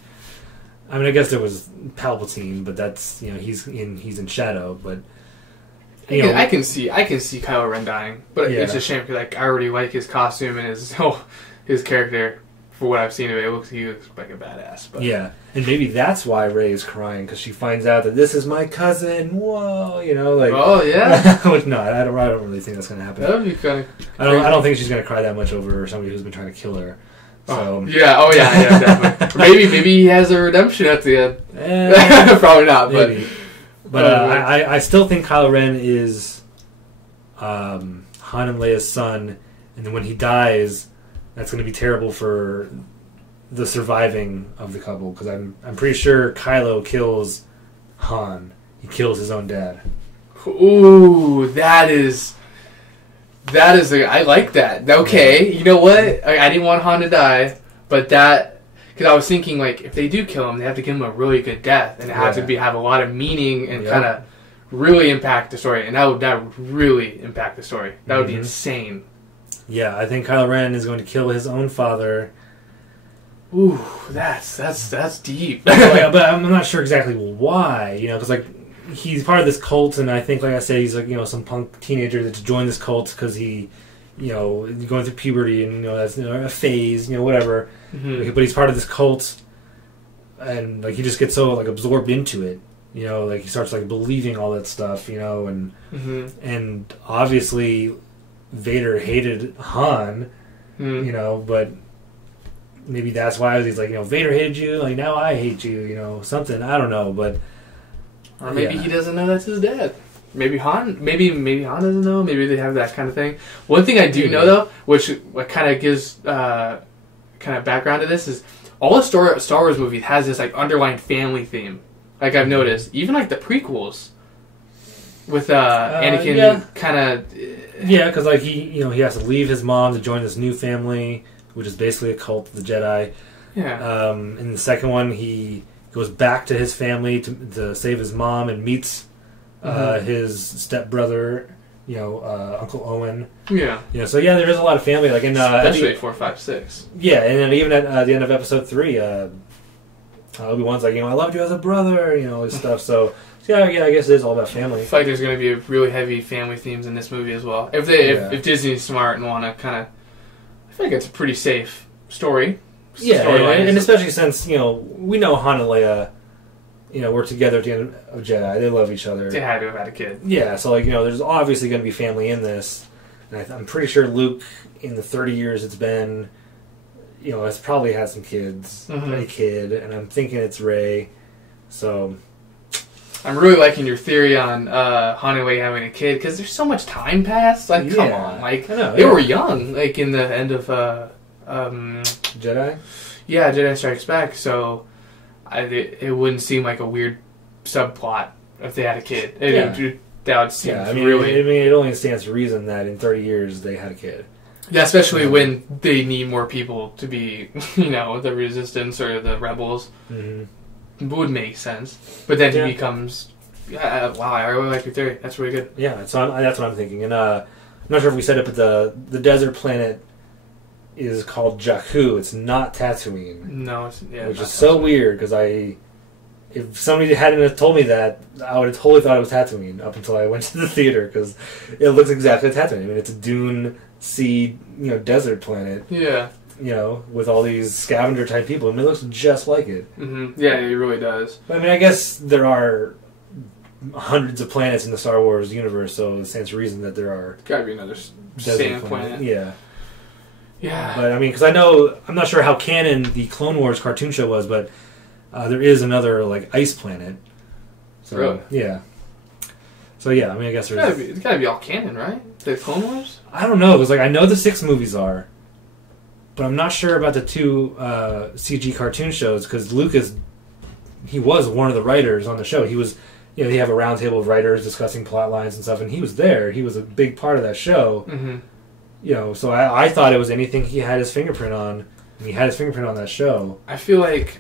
I mean, I guess there was Palpatine, but that's he's in shadow, but. I can see Kylo Ren dying, but it's a shame because I already like his costume and his character. For what I've seen of it, he looks like a badass. But. Yeah, and maybe that's why Rey is crying, because she finds out that this is my cousin. Whoa, like. Oh yeah. Which no, I don't really think that's going to happen. That would be kind of. I don't think she's going to cry that much over somebody who's been trying to kill her. So. Yeah, definitely. maybe he has a redemption at the end. Probably not, maybe. But I still think Kylo Ren is Han and Leia's son, and then when he dies, that's going to be terrible for the surviving of the couple, because I'm pretty sure Kylo kills Han. He kills his own dad. Ooh, that is I like that. Okay, you know what? I didn't want Han to die, but that. Because I was thinking, like, if they do kill him, they have to give him a really good death, and it has to have a lot of meaning and kind of really impact the story. And that would really impact the story. That would be insane. Yeah, I think Kylo Ren is going to kill his own father. Ooh, that's deep. But I'm not sure exactly why. Because he's part of this cult, and I think, like I said, he's some punk teenager that's joined this cult because he. Going through puberty and that's a phase, whatever. Mm-hmm. But he's part of this cult, and he just gets so absorbed into it. He starts believing all that stuff. And obviously Vader hated Han. But maybe that's why he's Vader hated you. Now I hate you. Something I don't know, but or maybe he doesn't know that's his dad. Maybe Han doesn't know. Maybe they have that kind of thing. One thing I do know though, which kind of gives kind of background to this, is all the Star Wars movies has this underlying family theme. I've noticed, even the prequels with Anakin kind of. Yeah, because he has to leave his mom to join this new family, which is basically a cult of the Jedi. Yeah. In the second one, he goes back to his family to save his mom and meets. His stepbrother, Uncle Owen. Yeah. So there is a lot of family, especially 4, 5, 6. Yeah, and then even at the end of Episode 3, Obi-Wan's I loved you as a brother, and stuff. So I guess it is all about family. I feel like there's going to be really heavy family themes in this movie as well. If Disney's smart and want to kind of, I feel like it's a pretty safe story. Yeah, and especially since we know Han and Leia. We're together at the end of Jedi. They love each other. They had to have had a kid. Yeah, so there's obviously going to be family in this. And I'm pretty sure Luke, in the 30 years it's been, has probably had some kids, a kid, and I'm thinking it's Rey. So, I'm really liking your theory on Han and Leia having a kid, because there's so much time passed. Come on, I know, they were young, in the end of Jedi. Yeah, Jedi Strikes Back. So. It wouldn't seem like a weird subplot if they had a kid. That would seem really. It only stands to reason that in 30 years they had a kid. Yeah, especially when they need more people to be, the resistance or the rebels. Mm-hmm. It would make sense. But then he becomes. Wow, I really like your theory. That's really good. Yeah, so that's what I'm thinking. And not sure if we said it, but the desert planet is called Jakku. It's not Tatooine. No, which is so weird because if somebody hadn't have told me that, I would have totally thought it was Tatooine up until I went to the theater because it looks exactly like Tatooine. I mean, it's a dune sea, desert planet. Yeah. With all these scavenger type people. I mean, it looks just like it. Mm-hmm. Yeah, it really does. But, I mean, I guess there are hundreds of planets in the Star Wars universe, so it stands to reason that there are... Gotta be another sand planet. Yeah. Yeah. But, I mean, because I'm not sure how canon the Clone Wars cartoon show was, but there is another, ice planet. So, really? Yeah. So, yeah, I mean, I guess there's... It's gotta be all canon, right? The Clone Wars? I don't know, because, I know the 6 movies are, but I'm not sure about the 2 CG cartoon shows, because Lucas, he was one of the writers on the show. He was... they have a round table of writers discussing plot lines and stuff, and he was there. He was a big part of that show. Mm-hmm. So I thought it was anything he had his fingerprint on. And he had his fingerprint on that show. I feel like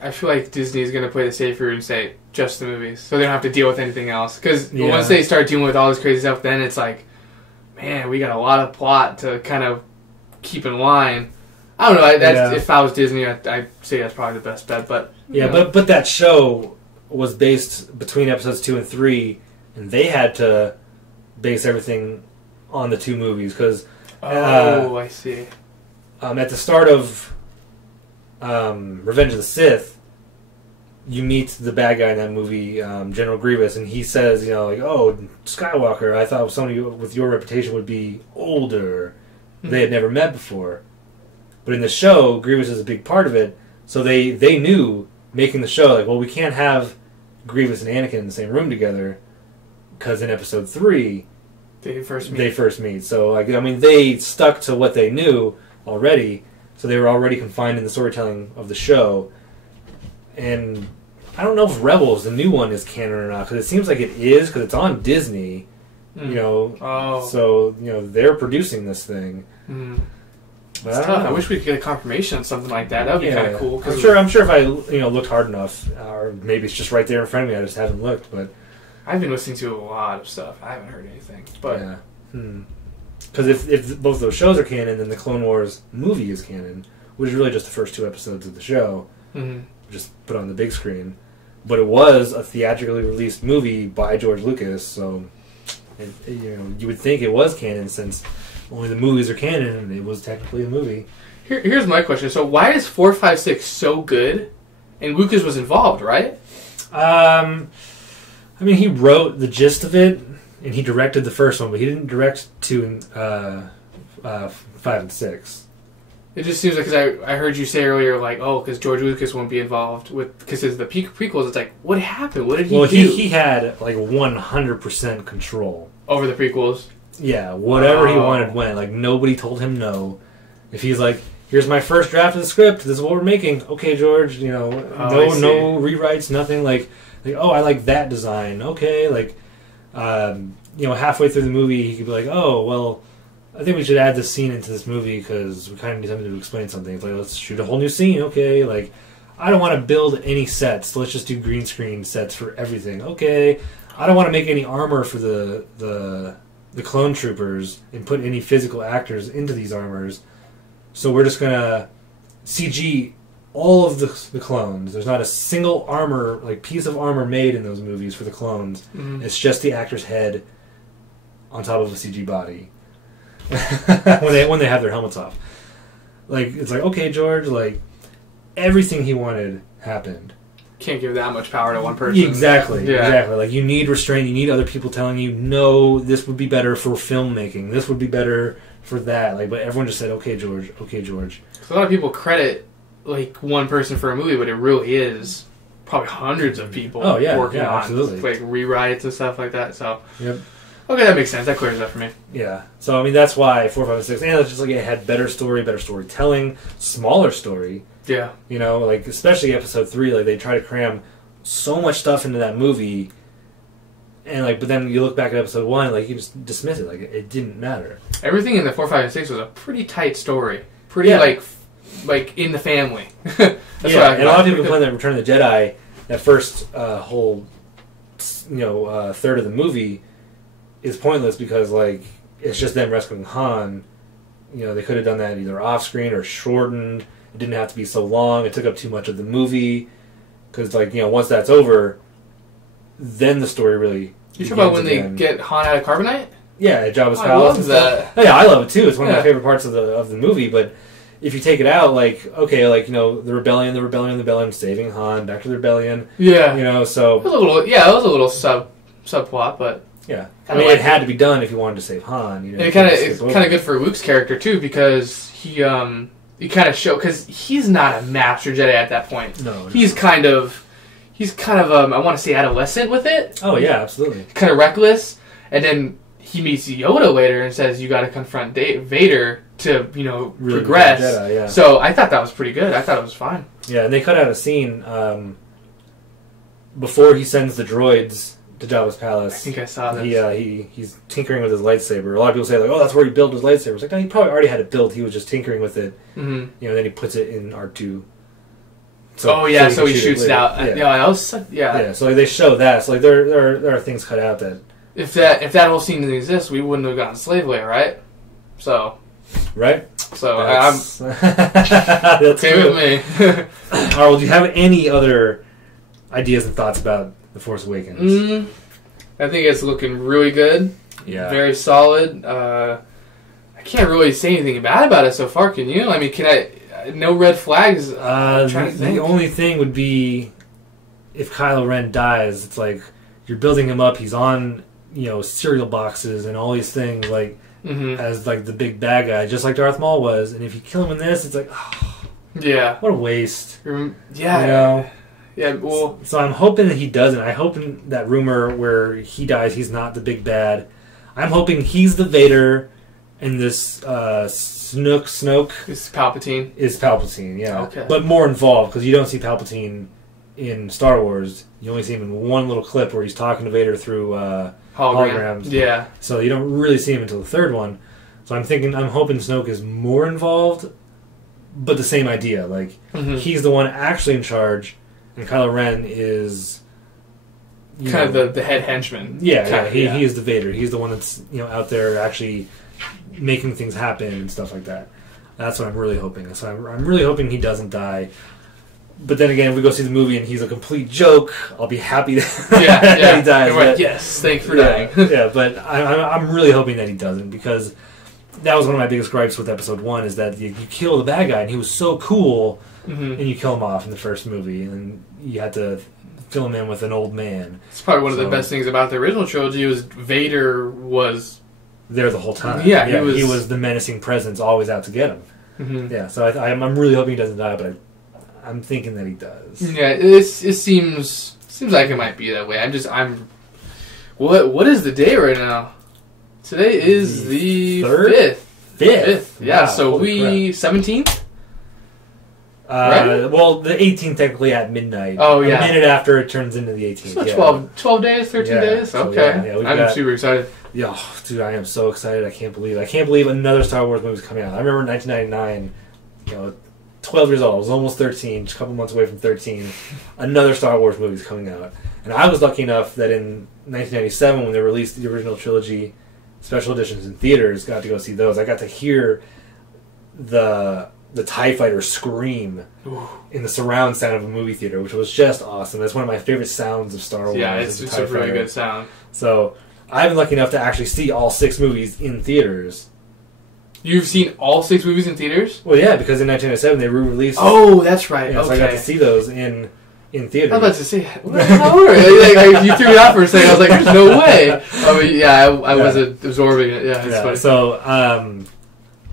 Disney is going to play the safe route and say just the movies, so they don't have to deal with anything else. Because once they start dealing with all this crazy stuff, then it's like, man, we got a lot of plot to kind of keep in line. I don't know. If I was Disney, I'd say that's probably the best bet. But but that show was based between episodes 2 and 3, and they had to base everything on the 2 movies because I see. At the start of Revenge of the Sith, you meet the bad guy in that movie, General Grievous, and he says, oh, Skywalker, I thought somebody with your reputation would be older. They had never met before. But in the show, Grievous is a big part of it, so they knew, making the show, we can't have Grievous and Anakin in the same room together, because in episode 3, they first meet. So, they stuck to what they knew already, so they were already confined in the storytelling of the show. And I don't know if Rebels, the new one, is canon or not, because it seems like it is, because it's on Disney, so, they're producing this thing. But it's tough. I wish we could get a confirmation on something like that. That would be kind of cool. I'm sure if I looked hard enough, or maybe it's just right there in front of me, I just haven't looked. But I've been listening to a lot of stuff. I haven't heard anything. But because if both those shows are canon, then the Clone Wars movie is canon, which is really just the first 2 episodes of the show, just put on the big screen. But it was a theatrically released movie by George Lucas, so you would think it was canon since only the movies are canon, and it was technically a movie. Here's my question. So why is 4, 5, 6 so good? And Lucas was involved, right? He wrote the gist of it, and he directed the first one, but he didn't direct 2 and 5 and 6. It just seems like, because I heard you say earlier, because George Lucas won't be involved because it's the prequels. It's like, what happened? What did he do? He had 100% control over the prequels. Yeah, whatever he wanted went. Nobody told him no. If he's like, here's my first draft of the script, this is what we're making. Okay, George, no rewrites, nothing. I like that design. Okay, halfway through the movie, he could be like, oh, well, I think we should add this scene into this movie because we kind of need something to explain something. It's let's shoot a whole new scene. Okay, I don't want to build any sets. Let's just do green screen sets for everything. Okay, I don't want to make any armor for the clone troopers and put any physical actors into these armors. So we're just going to CG all of the clones. There's not a single armor, piece of armor made in those movies for the clones. Mm-hmm. It's just the actor's head on top of a CG body. when they have their helmets off. It's okay, George, everything he wanted happened. Can't give that much power to one person. Exactly. You need restraint. You need other people telling you, no, this would be better for filmmaking. This would be better for that. But everyone just said, okay, George. Okay, George. A lot of people credit one person for a movie, but it really is probably hundreds of people working on rewrites and stuff like that. So okay, that makes sense. That clears up for me. Yeah. So that's why 4, 5, and 6. And it's just it had better story, better storytelling, smaller story. Yeah. Especially episode 3, they try to cram so much stuff into that movie, and but then you look back at episode 1, you just dismiss it, it didn't matter. Everything in the 4, 5, and 6 was a pretty tight story. Pretty in the family. That's and a lot of people complain that Return of the Jedi, that first whole third of the movie, is pointless because it's just them rescuing Han. You know, they could have done that either off screen or shortened. It didn't have to be so long. It took up too much of the movie because, like, you know, once that's over, then the story really. You talking about when they get Han out of carbonite? Yeah, at Jabba's I palace. love that. Oh, yeah, I love it too. It's one of my favorite parts of the movie. But if you take it out, like, okay, like, you know, the rebellion, saving Han, back to the rebellion. Yeah, you know, so it was a little. Yeah, it was a little subplot, but yeah, I mean, it had to be done if you wanted to save Han. You know, and it's kind of good for Luke's character too because he kind of show because he's not a master Jedi at that point. No, he's kind of I want to say adolescent with it. Oh yeah, absolutely. Kind of reckless, and then he meets Yoda later and says, "You got to confront Vader to, you know, really progress." Jedi, yeah. So I thought that was pretty good. I thought it was fine. Yeah, and they cut out a scene before he sends the droids to Jabba's palace. I think I saw this. He's tinkering with his lightsaber. A lot of people say, like, "Oh, that's where he built his lightsaber." It's like, no, he probably already had it built. He was just tinkering with it. Mm-hmm. You know, then he puts it in R2. So he shoots it out. Yeah, So they show that. So like there are things cut out that if that whole scene didn't exist, we wouldn't have gotten Slave Leia, right? So right. So that's okay with me. Arl, do you have any other ideas and thoughts about The Force Awakens? I think it's looking really good. Yeah, very solid. I can't really say anything bad about it so far. Can you? I mean, can I? No red flags. The only thing would be if Kylo Ren dies. It's like you're building him up. He's on, you know, cereal boxes and all these things, like as like the big bad guy, just like Darth Maul was. And if you kill him in this, it's like, oh, yeah, what a waste. Yeah, you know. Yeah. Well, so I'm hoping that he doesn't. I hope in that rumor where he dies, he's not the big bad. I'm hoping he's the Vader, and this Snoke is Palpatine. Yeah. Okay. But more involved, because you don't see Palpatine in Star Wars. You only see him in one little clip where he's talking to Vader through holograms. Yeah. So you don't really see him until the third one. So I'm hoping Snoke is more involved, but the same idea. Like, he's the one actually in charge, and Kylo Ren is kind of the head henchman. Yeah, he is the Vader. He's the one that's, you know, out there actually making things happen and stuff like that. That's what I'm really hoping. So I'm really hoping he doesn't die. But then again, if we go see the movie and he's a complete joke, I'll be happy that he dies. Right. Yes, thanks for dying. Yeah, but I'm really hoping that he doesn't, because that was one of my biggest gripes with Episode 1, is that you kill the bad guy and he was so cool, and you kill him off in the first movie, and you had to fill him in with an old man. It's probably one of the best things about the original trilogy was Vader was there the whole time. Yeah, he was the menacing presence, always out to get him. Yeah, so I'm really hoping he doesn't die, but I'm thinking that he does. Yeah, it seems like it might be that way. What is the day right now? Today is the 5th. Yeah, wow, so 17th. Right? Well, the 18th technically at midnight. Oh yeah, a minute after it turns into the 18th. So 12 days, 13 days. So, okay, I'm super excited. Yeah, dude, I am so excited. I can't believe another Star Wars movie is coming out. I remember in 1999, you know, 12 years old. I was almost 13, just a couple months away from 13. Another Star Wars movie is coming out. And I was lucky enough that in 1997, when they released the original trilogy special editions in theaters, got to go see those. I got to hear the TIE fighter scream in the surround sound of a movie theater, which was just awesome. That's one of my favorite sounds of Star Wars. Yeah, it's a really good sound. So I've been lucky enough to actually see all 6 movies in theaters. You've seen all 6 movies in theaters? Well, yeah, because in 1997 they re-released. Oh, that's right. Yeah, okay. So I got to see those in theaters. I was about to say, like, you threw me off for a second. I was like, "There's no way." I mean, I wasn't absorbing it. Yeah, it's funny. So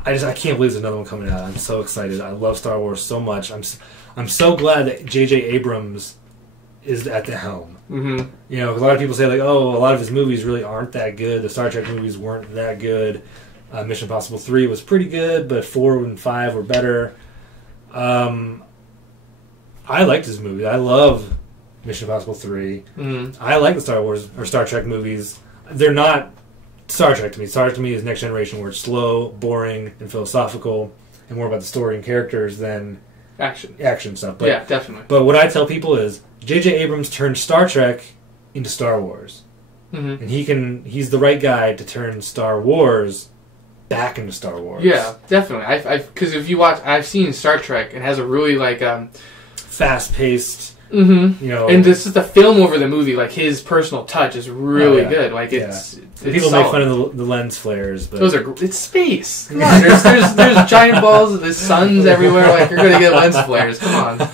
I can't believe there's another one coming out. I'm so excited. I love Star Wars so much. I'm so glad that J.J. Abrams is at the helm. You know, 'cause a lot of people say, like, oh, a lot of his movies really aren't that good. The Star Trek movies weren't that good. Mission Impossible 3 was pretty good, but 4 and 5 were better. I liked his movies. I love Mission Impossible 3. I like the Star Wars or Star Trek movies. They're not Star Trek to me. Star Trek to me is Next Generation, where it's slow, boring, and philosophical, and more about the story and characters than action stuff. But, yeah, definitely. But what I tell people is J.J. Abrams turned Star Trek into Star Wars. Mm-hmm. and he's the right guy to turn Star Wars back into Star Wars. Yeah, definitely. Because if you watch, I've seen Star Trek. It has a really fast-paced. Mm-hmm. You know, and this is the film over the movie. Like his personal touch is really good. Like it's people solid. make fun of the lens flares, but those are it's space. Come on, there's giant balls. There's suns everywhere. Like you're gonna get lens flares. Come on,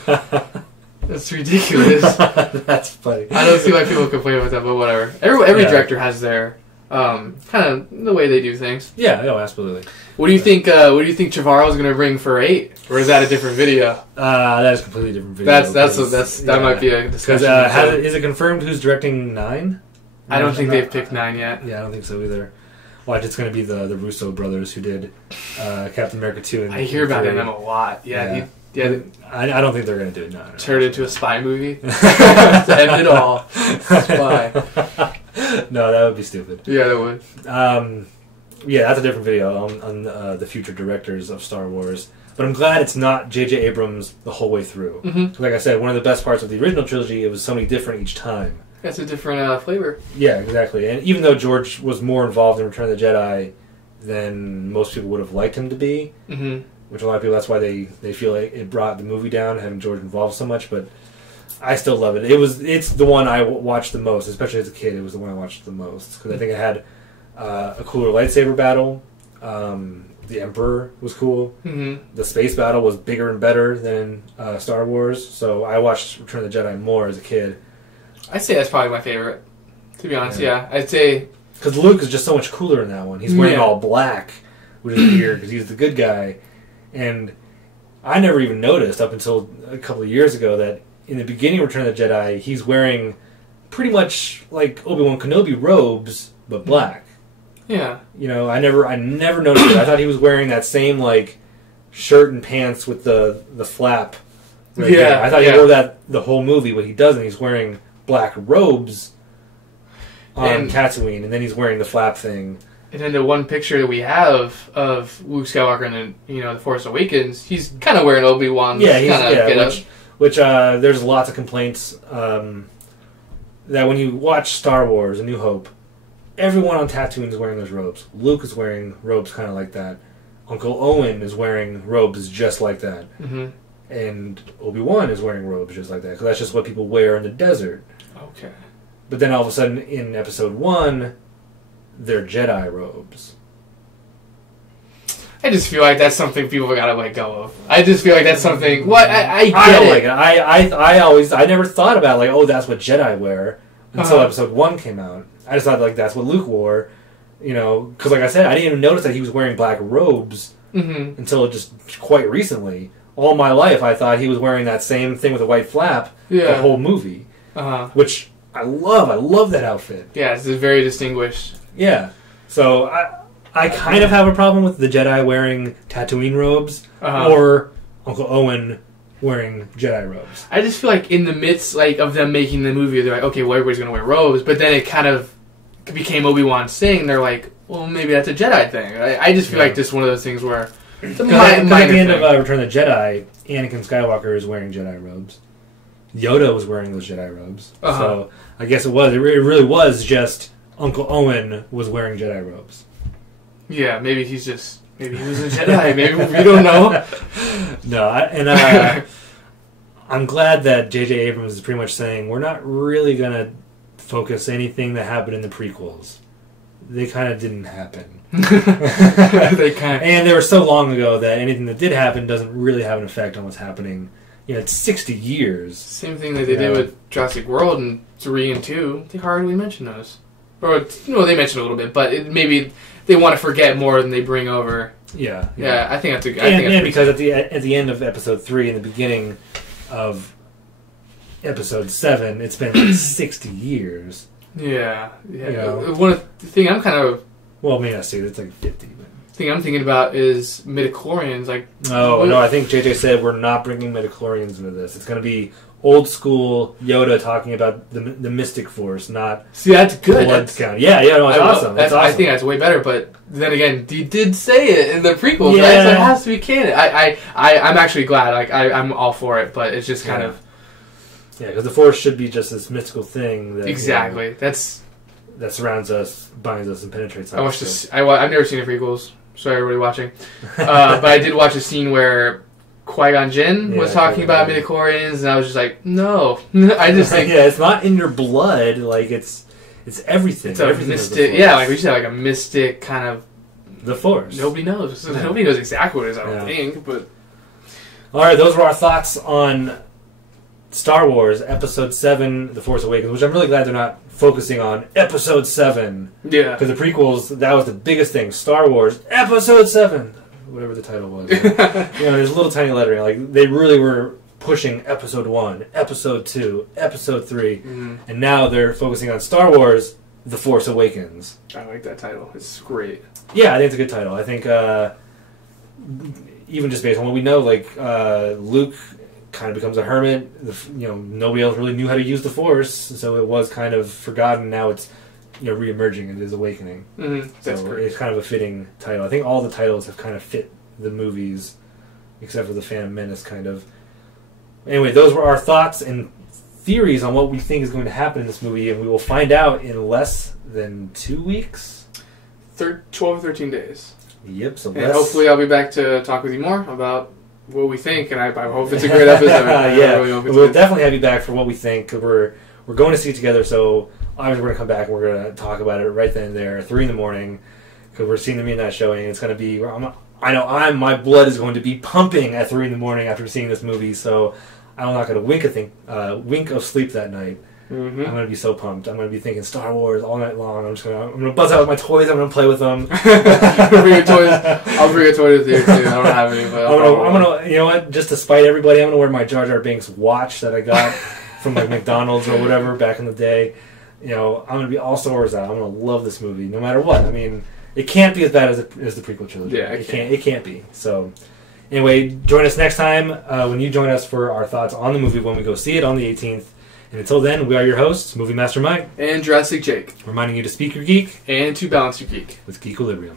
that's ridiculous. That's funny. I don't see why people complain about that, but whatever. Every director has their kind of the way they do things. Yeah, no, absolutely. What do you think? What do you think Trevorrow's going to bring for 8, or is that a different video? That is a completely different video. That might be a discussion. Is it confirmed who's directing 9? I don't think they've picked 9 yet. Yeah, I don't think so either. Watch, it's going to be the Russo brothers who did Captain America 2. I hear about them a lot. Yeah. I don't think they're going to do it. No. Turn it into a spy movie. To end it all. Spy. No, that would be stupid. Yeah, that would. Yeah, that's a different video on the future directors of Star Wars. But I'm glad it's not J.J. Abrams the whole way through. Mm-hmm. Like I said, one of the best parts of the original trilogy, it was something different each time. That's a different flavor. Yeah, exactly. And even though George was more involved in Return of the Jedi than most people would have liked him to be, mm-hmm. which a lot of people, that's why they feel like it brought the movie down, having George involved so much, but I still love it. It's the one I watched the most, especially as a kid. It was the one I watched the most, because I think it had a cooler lightsaber battle. The Emperor was cool. Mm-hmm. The space battle was bigger and better than Star Wars, so I watched Return of the Jedi more as a kid. I'd say that's probably my favorite, to be honest. Yeah, I'd say... Because Luke is just so much cooler in that one. He's wearing all black, which is weird, because he's the good guy. And I never even noticed, up until a couple of years ago, that in the beginning of Return of the Jedi, he's wearing pretty much like Obi-Wan Kenobi robes, but black. Yeah. You know, I never noticed it. I thought he was wearing that same, like, shirt and pants with the flap. Right there. I thought he wore that the whole movie, but he doesn't. He's wearing black robes on Tatooine, and then he's wearing the flap thing. And then the one picture that we have of Luke Skywalker in The Force Awakens, he's kind of wearing Obi-Wan's which there's lots of complaints that when you watch Star Wars: A New Hope, everyone on Tatooine is wearing those robes. Luke is wearing robes kind of like that. Uncle Owen is wearing robes just like that. Mm-hmm. And Obi-Wan is wearing robes just like that, because that's just what people wear in the desert. Okay. But then all of a sudden, in Episode 1, they're Jedi robes. I just feel like that's something people gotta let go of. I just feel like that's something... What? I don't like it. I never thought about, like, oh, that's what Jedi wear, until Episode 1 came out. I just thought, like, that's what Luke wore, you know, because, like I said, I didn't even notice that he was wearing black robes until just quite recently. All my life, I thought he was wearing that same thing with a white flap the whole movie, which I love. I love that outfit. Yeah, it's very distinguished. Yeah. So I kind of have a problem with the Jedi wearing Tatooine robes or Uncle Owen wearing Jedi robes. I just feel like in the midst of them making the movie, they're like, okay, well, everybody's going to wear robes, but then it kind of became Obi-Wan's thing. They're like, well, maybe that's a Jedi thing. I just feel like this is one of those things where... At the end of Return of the Jedi, Anakin Skywalker is wearing Jedi robes. Yoda was wearing those Jedi robes. So I guess it really was just Uncle Owen was wearing Jedi robes. Yeah, maybe he was a Jedi. Maybe we don't know. No, I'm glad that J.J. Abrams is pretty much saying we're not really going to focus anything that happened in the prequels. They kind of didn't happen. And they were so long ago that anything that did happen doesn't really have an effect on what's happening. You know, it's 60 years. Same thing that they did with Jurassic World and 3 and 2. They hardly mention those. Or, they mention a little bit, but maybe they want to forget more than they bring over. Yeah. I think that's a good... And because at the end of Episode 3 and the beginning of Episode 7, it's been like 60 years. Yeah. You know? One of the thing I'm kind of... Well, maybe not 60, it's like 50. But... The thing I'm thinking about is midichlorians. No, I think JJ said we're not bringing midichlorians into this. It's going to be old school Yoda talking about the Mystic Force, not... See, that's good. Blood count. Yeah, it's awesome. It's awesome. I think that's way better, but then again, he did say it in the prequels, right? So it has to be canon. I'm actually glad. I'm all for it, but it's just kind of... Yeah, because the Force should be just this mystical thing. That, exactly. that surrounds us, binds us, and penetrates us. I watched this. I've never seen the prequels. Sorry, everybody watching. But I did watch a scene where Qui-Gon Jinn was talking about midichlorians, and I was just like, no. I just think... yeah, it's not in your blood. Like, it's everything. It's a mystic... Yeah, like we should have like a mystic kind of... The Force. Nobody knows. Yeah. Nobody knows exactly what it is, I don't think, but... Alright, those were our thoughts on Star Wars Episode 7, The Force Awakens, which I'm really glad they're not focusing on Episode 7. Yeah. Because the prequels, that was the biggest thing. Star Wars Episode 7. Whatever the title was. There's a little tiny lettering. Like, they really were pushing Episode 1, Episode 2, Episode 3. Mm-hmm. And now they're focusing on Star Wars The Force Awakens. I like that title. It's great. Yeah, I think it's a good title. I think... even just based on what we know, like Luke kind of becomes a hermit. Nobody else really knew how to use the Force, so it was kind of forgotten. Now it's re-emerging and is awakening. Mm-hmm. That's great. It's kind of a fitting title. I think all the titles have kind of fit the movies, except for the Phantom Menace, kind of. Anyway, those were our thoughts and theories on what we think is going to happen in this movie, and we will find out in less than 2 weeks. 12 or 13 days. Yep, so and hopefully I'll be back to talk with you more about what we think, and I hope it's a great episode. Yeah, we'll definitely have you back for what we think. We're going to see it together, so obviously we're going to come back and we're going to talk about it right then and there at 3 in the morning, because we're seeing the midnight showing. It's going to be... my blood is going to be pumping at 3 in the morning after seeing this movie, so I'm not going to wink of sleep that night. Mm-hmm. I'm going to be so pumped. I'm going to be thinking Star Wars all night long. I'm going to buzz out with my toys. I'm going to play with them. Bring your toys. I'll bring a toy with you too. I don't have any, but I'm going to, you know what? Just to spite everybody, I'm going to wear my Jar Jar Binks watch that I got from like McDonald's or whatever back in the day. I'm going to be all Star Wars out. I'm going to love this movie no matter what. I mean, it can't be as bad as the prequel trilogy. Yeah, it can't be. So, anyway, join us next time when you join us for our thoughts on the movie when we go see it on the 18th. And until then, we are your hosts, Movie Master Mike and Jurassic Jake, reminding you to speak your geek and to balance your geek with Geekolibrium.